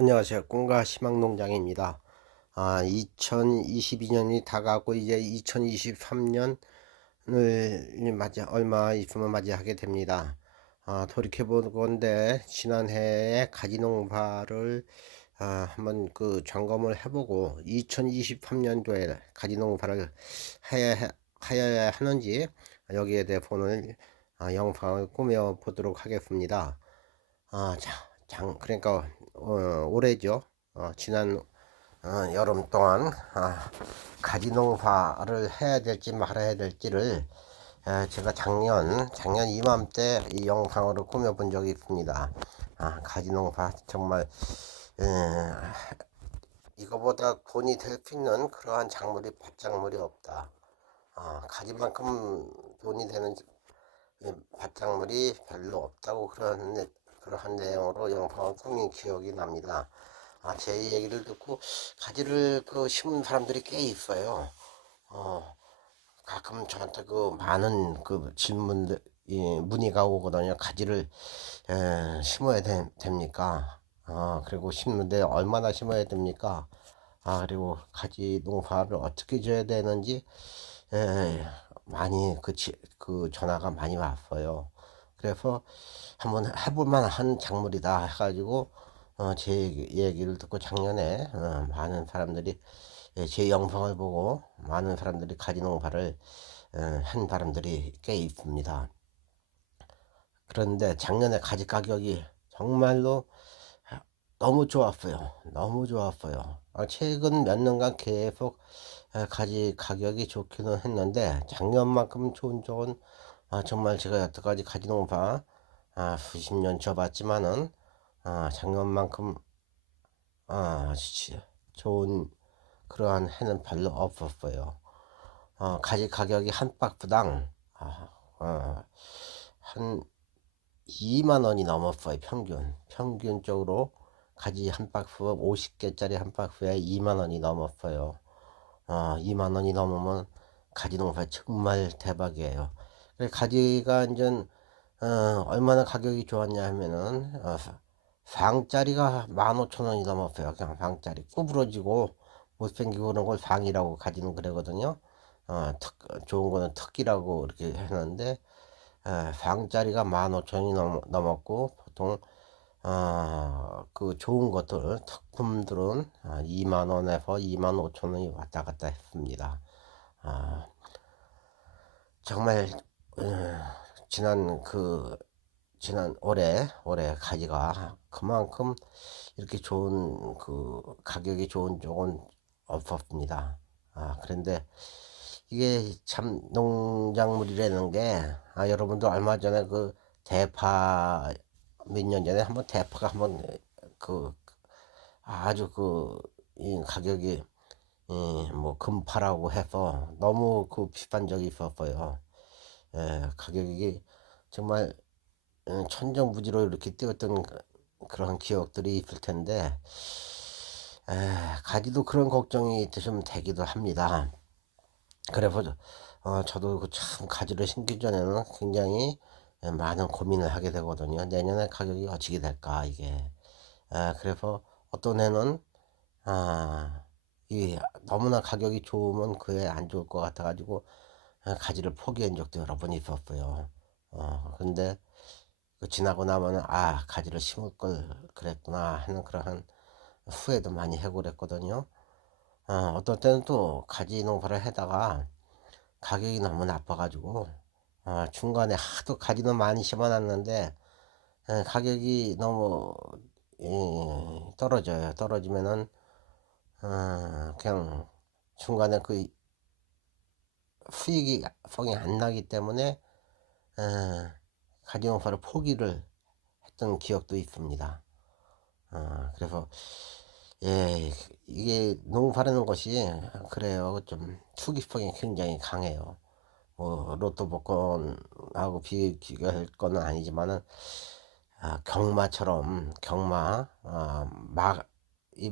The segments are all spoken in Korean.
안녕하세요. 꿈과 희망농장입니다. 2022년이 다가고 이제 2023년을 맞이 얼마 있으면 맞이하게 됩니다. 돌이켜보건대 지난해에 가지농사를 한번 점검을 해보고 2023년도에 가지농사를 하여야 하는지 여기에 대해 오늘 영상을 꾸며 보도록 하겠습니다. 그러니까 올해죠. 지난 여름 동안 가지 농사를 해야 될지 말아야 될지를 제가 작년 이맘때 이 영상으로 꾸며본 적이 있습니다. 가지 농사 정말 에, 이거보다 돈이 될 수 있는 그러한 밭작물이 없다. 가지만큼 돈이 되는 밭작물이 별로 없다고 그러한 내용으로 영상을 꾸민 기억이 납니다. 제 얘기를 듣고 가지를 심은 사람들이 꽤 있어요. 어, 가끔 저한테 많은 문의가 오거든요. 가지를 심어야 됩니까? 그리고 심는데 얼마나 심어야 됩니까? 그리고 가지 농사를 어떻게 져야 되는지 에, 많이 그 전화가 많이 왔어요. 그래서 한번 해볼 만한 작물이다 해가지고 제 얘기를 듣고 작년에 많은 사람들이 제 영상을 보고 많은 사람들이 가지 농사를 한 사람들이 꽤 있습니다. 그런데 작년에 가지 가격이 정말로 너무 좋았어요. 너무 좋았어요. 최근 몇 년간 계속 가지 가격이 좋기는 했는데 작년만큼 좋은 적은 정말 제가 여태까지 가지 농사 수십 년 져봤지만은 작년만큼 좋은 그러한 해는 별로 없었어요. 가지 가격이 한 박스당 한 2만 원이 넘었어요. 평균적으로 가지 한 박스 50개짜리 한 박스에 2만 원이 넘었어요. 2만 원이 넘으면 가지 농사 정말 대박이에요. 가지가 이제 얼마나 가격이 좋았냐 하면은 방짜리가 15,000원이 넘었어요. 그냥 방짜리 구부러지고 못생기고 그런 걸 방이라고 가지는 그러거든요. 좋은 거는 특기라고 이렇게 했는데 방짜리가 15,000원이 넘었고 보통 그 좋은 것들 특품들은 2만 원에서 2만 5천 원이 왔다 갔다 했습니다. 아, 정말 지난 올해 가지가 그만큼 이렇게 좋은 가격이 좋은 쪽은 없었습니다. 그런데 이게 참 농작물이라는 게 여러분도 얼마 전에 대파 몇 년 전에 한번 대파가 한번 그 아주 이 가격이 뭐 금파라고 해서 너무 비싼 적이 있었어요. 가격이 정말 천정부지로 이렇게 뛰었던 그런 기억들이 있을 텐데 가지도 그런 걱정이 좀 되기도 합니다. 그래서 저도 참 가지를 심기 전에는 굉장히 많은 고민을 하게 되거든요. 내년에 가격이 어찌게 될까 이게. 그래서 어떤 해는 아, 이 너무나 가격이 좋으면 그에 안 좋을 것 같아가지고 가지를 포기한 적도 여러 번 있었어요. 근데 지나고 나면은 가지를 심을 걸 그랬구나 하는 그러한 후회도 많이 하고 그랬거든요. 어떤 때는 또 가지 농사를 하다가 가격이 너무 나빠가지고 중간에 하도 가지는 많이 심어놨는데 가격이 너무 떨어져요. 떨어지면은 그냥 중간에 수익이 성이 안 나기 때문에 어, 가지 농사를 포기를 했던 기억도 있습니다. 그래서 예, 이게 농사라는 것이 그래요. 좀 투기성이 굉장히 강해요. 뭐 로또 복권하고 비교할 거는 아니지만은 이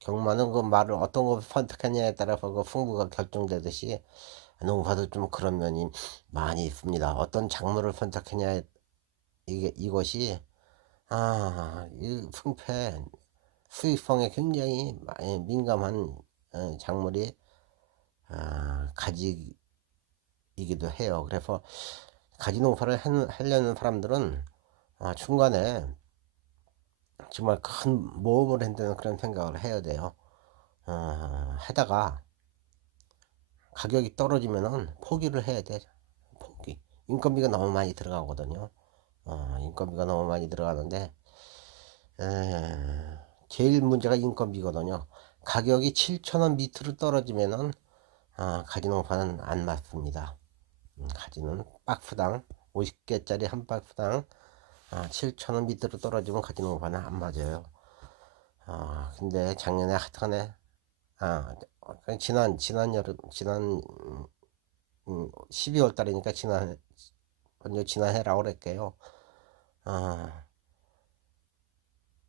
경마는 그 말을 어떤 거 선택하냐에 따라서 그 승부가 결정되듯이 농사도 좀 그런 면이 많이 있습니다. 어떤 작물을 선택하냐에 이것이 이 승패 수익성에 굉장히 많이 민감한 작물이 가지이기도 해요. 그래서 가지 농사를 하려는 사람들은 중간에 정말 큰 모험을 한다는 그런 생각을 해야 돼요. 하다가 가격이 떨어지면은 포기를 해야 돼. 포기. 인건비가 너무 많이 들어가거든요. 인건비가 너무 많이 들어가는데 제일 문제가 인건비거든요. 가격이 7,000원 밑으로 떨어지면은 가지 농사는 안 맞습니다. 가지는 박스당 50개짜리 한 박스당 7,000원 밑으로 떨어지면 가지 농사는 안 맞아요. 근데 작년에 하여튼간에 지난 여름 12월 달이니까 지난해라고 그랬게요.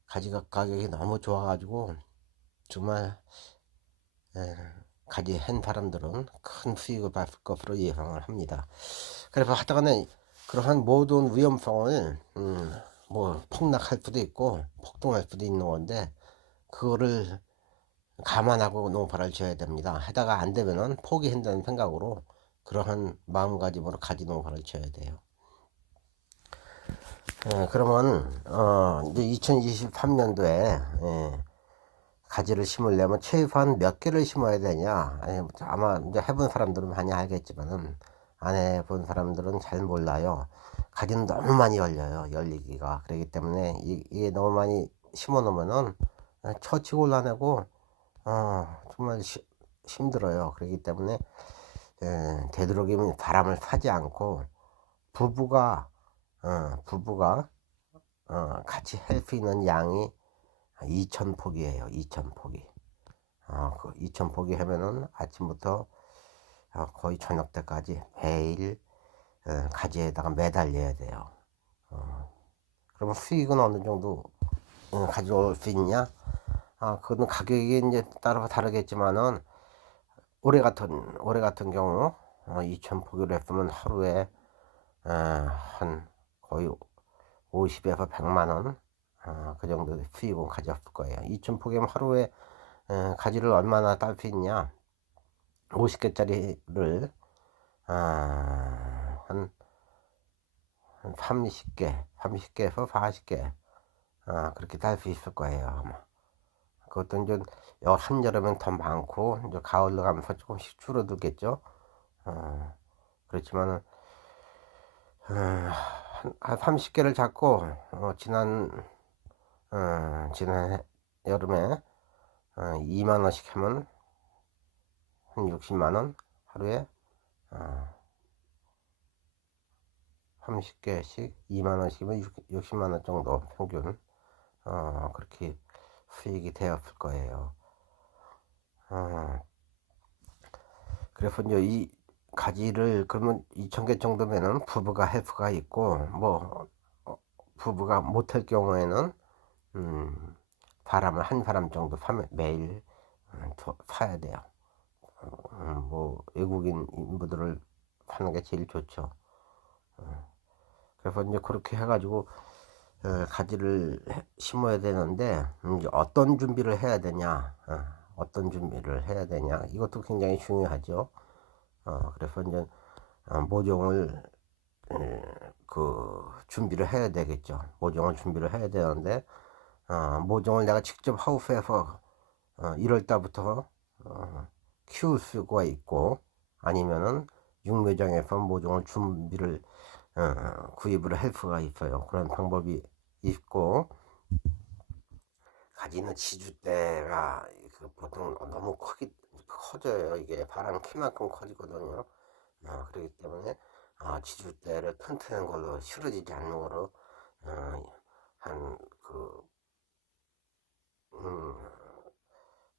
가지가 가격이 너무 좋아가지고 정말 가지 한 사람들은 큰 수익을 받을 것으로 예상을 합니다. 그래서 하여간에 그러한 모든 위험성을 뭐 폭락할 수도 있고 폭등할 수도 있는 건데 그거를 감안하고 농사를 지어야 됩니다. 하다가 안 되면은 포기한다는 생각으로 그러한 마음가짐으로 가지 농사를 지어야 돼요. 그러면 이제 2023년도에 가지를 심으려면 최소한 몇 개를 심어야 되냐? 아마 이제 해본 사람들은 많이 알겠지만은 안 해본 사람들은 잘 몰라요. 가지는 너무 많이 열려요. 열리기가. 그렇기 때문에 이게 너무 많이 심어 놓으면은 처치고 올라내고 정말 힘들어요. 그렇기 때문에 되도록이면 바람을 타지 않고 부부가 같이 할 수 있는 양이 2,000포기예요. 2,000포기. 그 2,000포기 하면은 아침부터 거의 저녁 때까지 매일 가지에다가 매달려야 돼요. 그러면 수익은 어느 정도 가져올 수 있냐? 그거는 가격이 이제 따로 다르겠지만은 올해 같은 경우 2,000포기를 했으면 하루에 한 거의 50에서 100만 원, 그 정도 수익은 가져왔을 거예요. 2,000포기면 하루에 가지를 얼마나 딸 수 있냐? 50개짜리를 한 30개에서 40개 그렇게 딸 수 있을 거예요. 아마. 그것도 이제 한여름엔 더 많고 이제 가을로 가면서 조금씩 줄어들겠죠. 그렇지만은 한 30개를 잡고 지난 여름에 2만 원씩 하면 한 60만 원 하루에 30개씩 2만 원씩이면 60만 원 정도 평균 그렇게 수익이 되었을 거예요. 그래서 이제 이 가지를 그러면 2,000개 정도면은 부부가 헬프가 있고 뭐 부부가 못할 경우에는 사람을 한 사람 정도 매일 사야 돼요. 뭐 외국인 인부들을 사는 게 제일 좋죠. 그래서 이제 그렇게 해가지고 가지를 심어야 되는데 이제 어떤 준비를 해야 되냐, 어떤 준비를 해야 되냐 이것도 굉장히 중요하죠. 그래서 이제 모종을 그 준비를 해야 되겠죠. 모종을 준비를 해야 되는데 모종을 내가 직접 하우스에서 1월 달부터 키울 수가 있고 아니면은 육묘장에서 모종을 준비를 구입을 할 수가 있어요. 그런 방법이 있고 가지는 지주대가 보통 너무 커져요. 이게 바람 키만큼 커지거든요. 그렇기 때문에 지주대를 튼튼한 걸로 실어지지 않는 거로 한그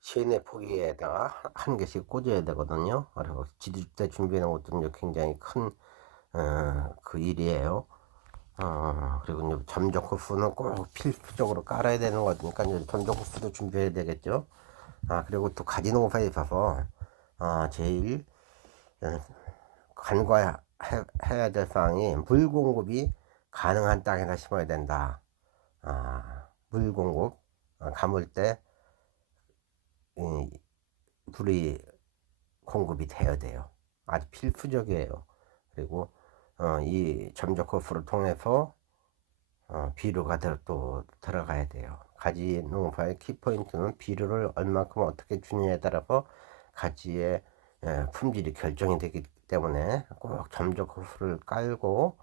시내 포기에다가 한 개씩 꽂아야 되거든요. 그리고 지주대 준비하는 것도 굉장히 큰 그 일이에요. 그리고 이제 점적 호스는 꼭 필수적으로 깔아야 되는 거니까 이제 점적 호스도 준비해야 되겠죠. 그리고 또 가지 농사에 있어서 제일 간과해야 될 사항이 물 공급이 가능한 땅에다 심어야 된다. 물 공급, 감을 때 물이 공급이 돼야 돼요. 아주 필수적이에요. 그리고 이 점적호수를 통해서 비료가 또 들어가야 돼요. 가지 농사의 키포인트는 비료를 얼마큼 어떻게 주느냐에 따라서 가지의 품질이 결정이 되기 때문에 꼭 점적호수를 깔고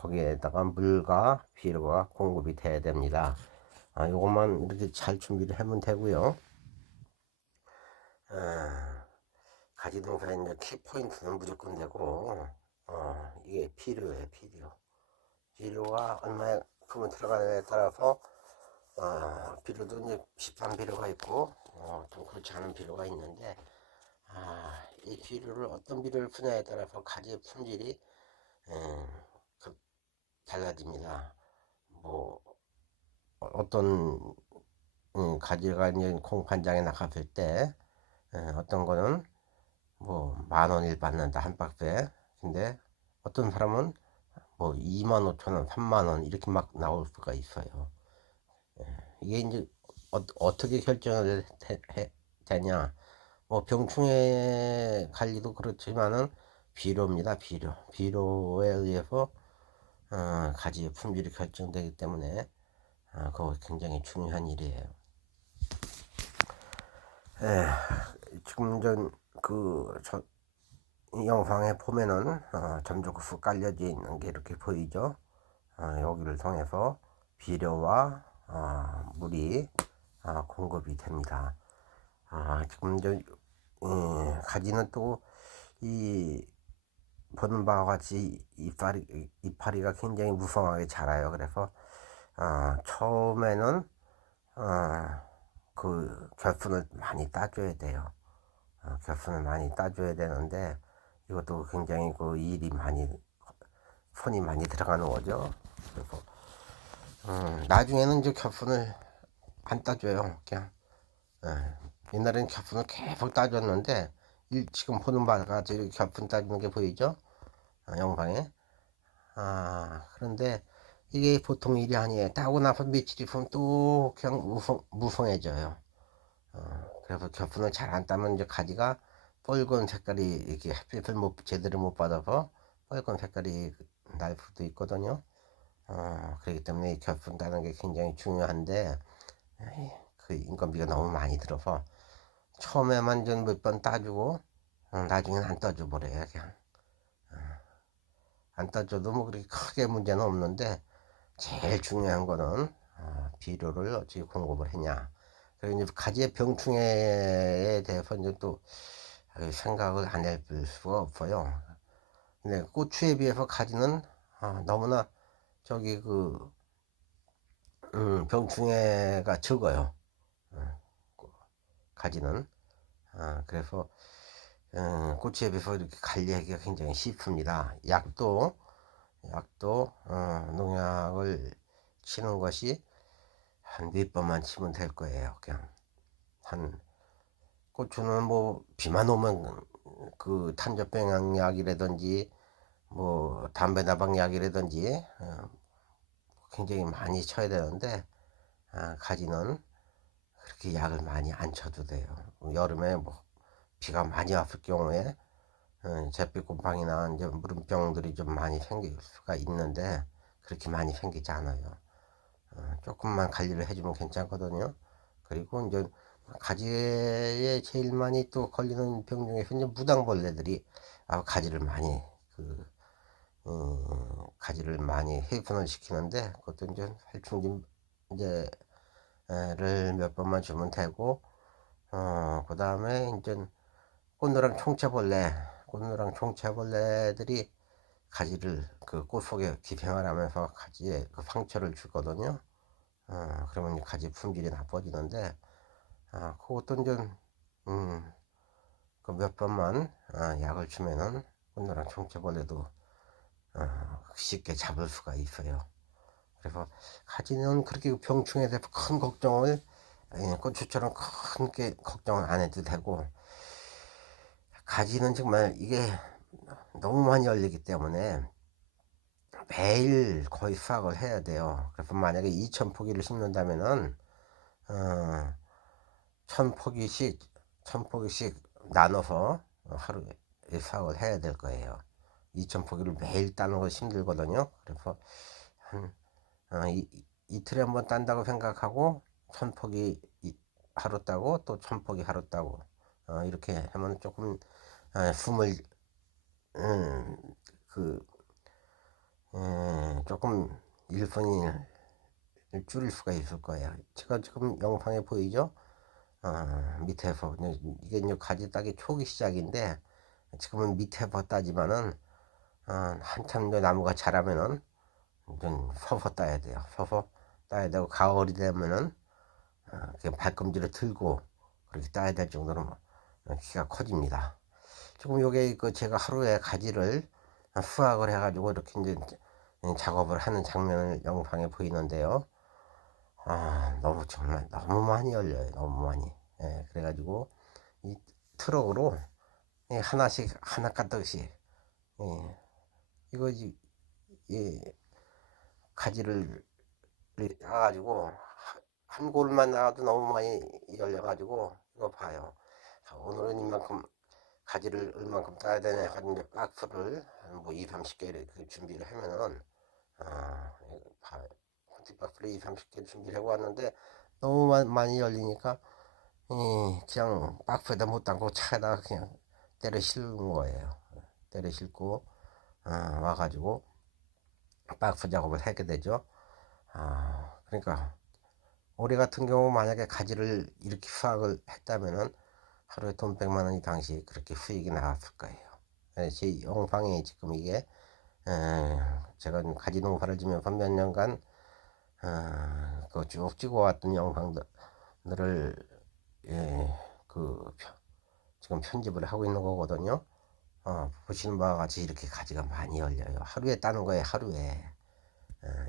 거기에다가 물과 비료가 공급이 돼야 됩니다. 요것만 이렇게 잘 준비를 하면 되고요. 가지 농사의 이제 키포인트는 무조건 되고 이게 비료예요. 비료가 얼마큼은 들어가느냐에 따라서 비료도 이제 시판 비료가 있고 좀 그렇지 않은 비료가 있는데 이 비료를 어떤 비료를 푸냐에 따라서 가지의 품질이 달라집니다. 뭐 어떤 가지가 이제 공판장에 나갔을 때 어떤 거는 뭐 10,000원을 받는다 한 박스에. 근데 어떤 사람은 뭐 25,000원, 30,000원 이렇게 막 나올 수가 있어요. 이게 이제 어떻게 결정을 되냐? 뭐 병충해 관리도 그렇지만은 비료입니다. 비료에 의해서 가지의 품질이 결정되기 때문에 그거 굉장히 중요한 일이에요. 지금 이 영상에 보면은 점적수 깔려져 있는 게 이렇게 보이죠. 여기를 통해서 비료와 물이 공급이 됩니다. 지금 가지는 또 이 보는 바와 같이 이파리가 굉장히 무성하게 자라요. 그래서 처음에는 그 결순을 많이 따줘야 돼요. 결순을 많이 따줘야 되는데 이것도 굉장히 그 일이 손이 많이 들어가는 거죠. 그래서 나중에는 이제 결순을 안 따줘요. 그냥 옛날에는 결순을 계속 따줬는데 지금 보는 바와 같이 결순 따주는 게 보이죠? 영상에. 그런데 이게 보통 일이 아니에요. 따고 나서 며칠 있으면 또 그냥 무성해져요. 그래서 결순을 잘 안 따면 이제 가지가 빨간 색깔이 이렇게 햇빛을 제대로 못 받아서 빨간 색깔이 날 수도 있거든요. 그렇기 때문에 이 결순 따는 게 굉장히 중요한데 그 인건비가 너무 많이 들어서 처음에만 좀 몇 번 따주고 나중에는 안 따줘 버려요. 그냥 안 따줘도 뭐 그렇게 크게 문제는 없는데 제일 중요한 거는 비료를 어떻게 공급을 했냐. 그리고 이제 가지의 병충해에 대해서 이제 또 생각을 안 해볼 수가 없어요. 근데 고추에 비해서 가지는 너무나 저기 병충해가 적어요. 가지는. 그래서 고추에 비해서 이렇게 관리하기가 굉장히 쉽습니다. 약도 농약을 치는 것이 한 몇 번만 치면 될 거예요. 그냥 고추는 뭐 비만 오면 그 탄저병약이라든지 뭐 담배나방약이라든지 굉장히 많이 쳐야 되는데 가지는 그렇게 약을 많이 안 쳐도 돼요. 여름에 뭐 비가 많이 왔을 경우에 잿빛곰팡이나 이제 무름병들이 좀 많이 생길 수가 있는데 그렇게 많이 생기지 않아요. 조금만 관리를 해주면 괜찮거든요. 그리고 이제 가지에 제일 많이 또 걸리는 병 중에서 이제 무당벌레들이 가지를 많이 가지를 많이 해분을 시키는데 그것도 이제 살충제 이제를 몇 번만 주면 되고 그 다음에 이제 꽃노랑 총체벌레들이 가지를 그 꽃 속에 기생을 하면서 가지에 그 상처를 주거든요. 그러면 가지 품질이 나빠지는데 그것도 이제 그 몇 번만 약을 주면은 꽃노랑 총체벌레도 쉽게 잡을 수가 있어요. 그래서 가지는 그렇게 병충해에 대해서 큰 걱정을 고추처럼 큰 걱정을 안 해도 되고 가지는 정말 이게 너무 많이 열리기 때문에 매일 거의 수확을 해야 돼요. 그래서 만약에 2,000포기를 심는다면은 1,000포기씩 나눠서 하루에 수확을 해야 될 거예요. 2,000포기를 매일 따는 거 힘들거든요. 그래서 한 이틀에 한번 딴다고 생각하고 1,000포기 하루 따고 또 1,000포기 하루 따고 이렇게 하면 조금 숨을 그 조금 1분이 줄일 수가 있을 거예요. 제가 지금 영상에 보이죠? 밑에서 이게 이제 가지 따기 초기 시작인데 지금은 밑에서 따지만은 한참 이제 나무가 자라면은 좀 서서 따야 돼요. 서서 따야 되고 가을이 되면은 그냥 발꿈치를 들고 그렇게 따야 될 정도로 키가 커집니다. 지금 요게 그 제가 하루에 가지를 수확을 해가지고 이렇게 이제 작업을 하는 장면을 영상에 보이는데요. 너무 정말 너무 많이 열려요. 너무 많이. 예, 그래가지고 이 트럭으로 하나씩 하나 가득씩 이거 이 가지를 나가지고 한 골만 나가도 너무 많이 열려가지고 이거 봐요. 오늘은 이만큼 가지를 얼만큼 따야 되냐 하고 이제 박스를 뭐 2, 30개 이렇게 준비를 하면은 이거 봐요. 박스를 2, 30개 준비를 하고 왔는데 너무 많이 열리니까 그냥 박스에다 못 담고 차에다가 그냥 때려 싣는 거예요. 때려 싣고 와가지고 박스 작업을 하게 되죠. 그러니까 올해 같은 경우 만약에 가지를 이렇게 수확을 했다면은 하루에 돈 100만 원이 당시 그렇게 수익이 나왔을 거예요. 제 영상에 지금 이게 제가 가지 농사를 지면서 몇 년간 쭉 찍어왔던 영상들을 지금 편집을 하고 있는 거거든요. 보시는 바와 같이 이렇게 가지가 많이 열려요. 하루에 따는 거예요. 하루에.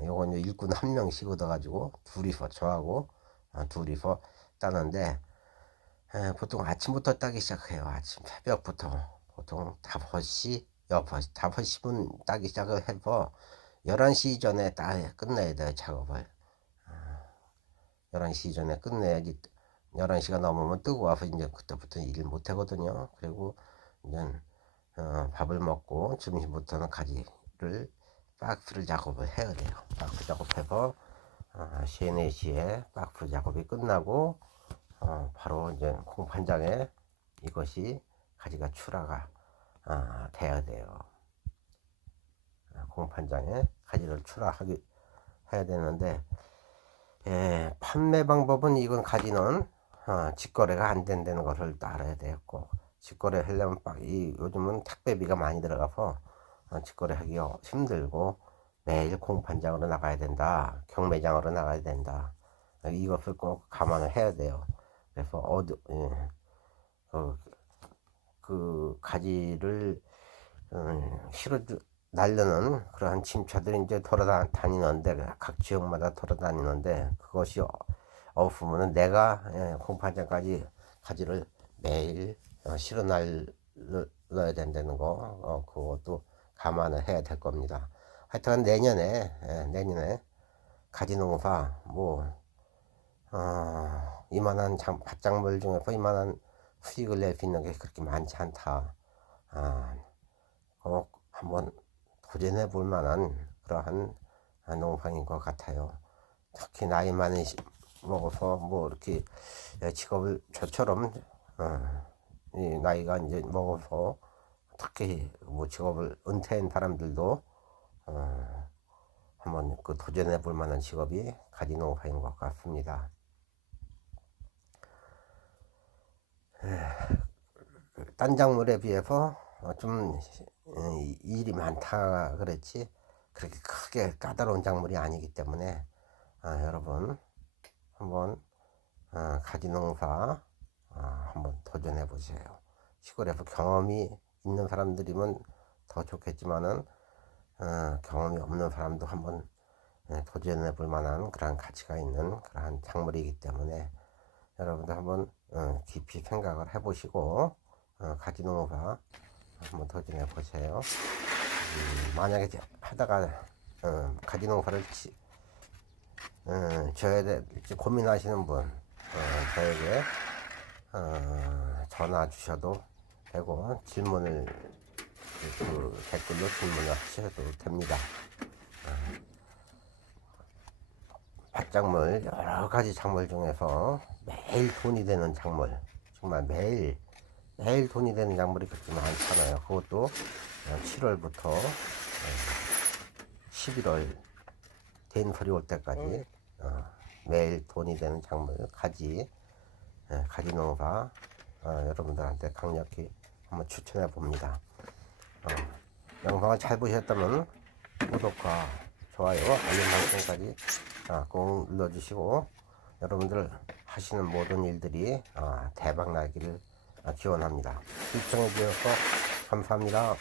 요건 일꾼 한 명씩 얻어가지고 둘이서 저하고 둘이서 따는데 보통 아침부터 따기 시작해요. 아침 새벽부터 보통 5시 5시분 따기 시작을 해서 11시 전에 끝내야 돼요. 작업을 11시 전에 끝내야지. 11시가 넘으면 뜨고 와서 이제 그때부터 일 못 하거든요. 그리고 이제 밥을 먹고 점심부터는 가지를 박스를 작업을 해야 돼요. 박스 작업해서 3, 4시에 박스 작업이 끝나고 바로 이제 공판장에 이것이 가지가 출하가 돼야 돼요. 공판장에 가지를 출하하기 해야 되는데 판매 방법은 이건 가지는 직거래가 안 된다는 것을 알아야 되겠고, 직거래 하려면 요즘은 택배비가 많이 들어가서 직거래하기 힘들고 매일 공판장으로 나가야 된다, 경매장으로 나가야 된다, 이것을 꼭 감안을 해야 돼요. 그래서 그 가지를 실어 날려는 그러한 침차들이 이제 돌아다니는데, 각 지역마다 돌아다니는데, 그것이 없으면 내가 공판장까지 가지를 매일 실어 날려야 된다는 거, 그것도 감안을 해야 될 겁니다. 하여튼 내년에 가지 농사 이만한 밭작물 중에서 이만한 수익을 낼 수 있는 게 그렇게 많지 않다. 꼭 한번 도전해 볼 만한 그러한 농사인 것 같아요. 특히 나이 많이 먹어서 이렇게 직업을 저처럼 이 나이가 이제 먹어서 특히 직업을 은퇴한 사람들도 한번 도전해 볼 만한 직업이 가지 농사인 것 같습니다. 딴 작물에 비해서 좀 일이 많다 그랬지 그렇게 크게 까다로운 작물이 아니기 때문에 여러분 한번 가지 농사 한번 도전해 보세요. 시골에서 경험이 있는 사람들이면 더 좋겠지만은 경험이 없는 사람도 한번 도전해 볼 만한 그런 가치가 있는 그러한 작물이기 때문에 여러분도 한번 깊이 생각을 해 보시고 가지 농사 한번 도전해 보세요. 만약에 하다가 가지 농사를 져야 될지 고민하시는 분 저에게 전화 주셔도 되고 질문을 그 댓글로 질문을 하셔도 됩니다. 밭작물 여러 가지 작물 중에서 매일 돈이 되는 작물, 정말 매일 돈이 되는 작물이 그렇게 많잖아요. 그것도 7월부터 11월 된소리 올 때까지 매일 돈이 되는 작물 가지 농사 여러분들한테 강력히 한번 추천해 봅니다. 영상을 잘 보셨다면 구독과 좋아요, 알림 설정까지 꼭 눌러주시고 여러분들 하시는 모든 일들이 대박 나기를 기원합니다. 시청해 주셔서 감사합니다.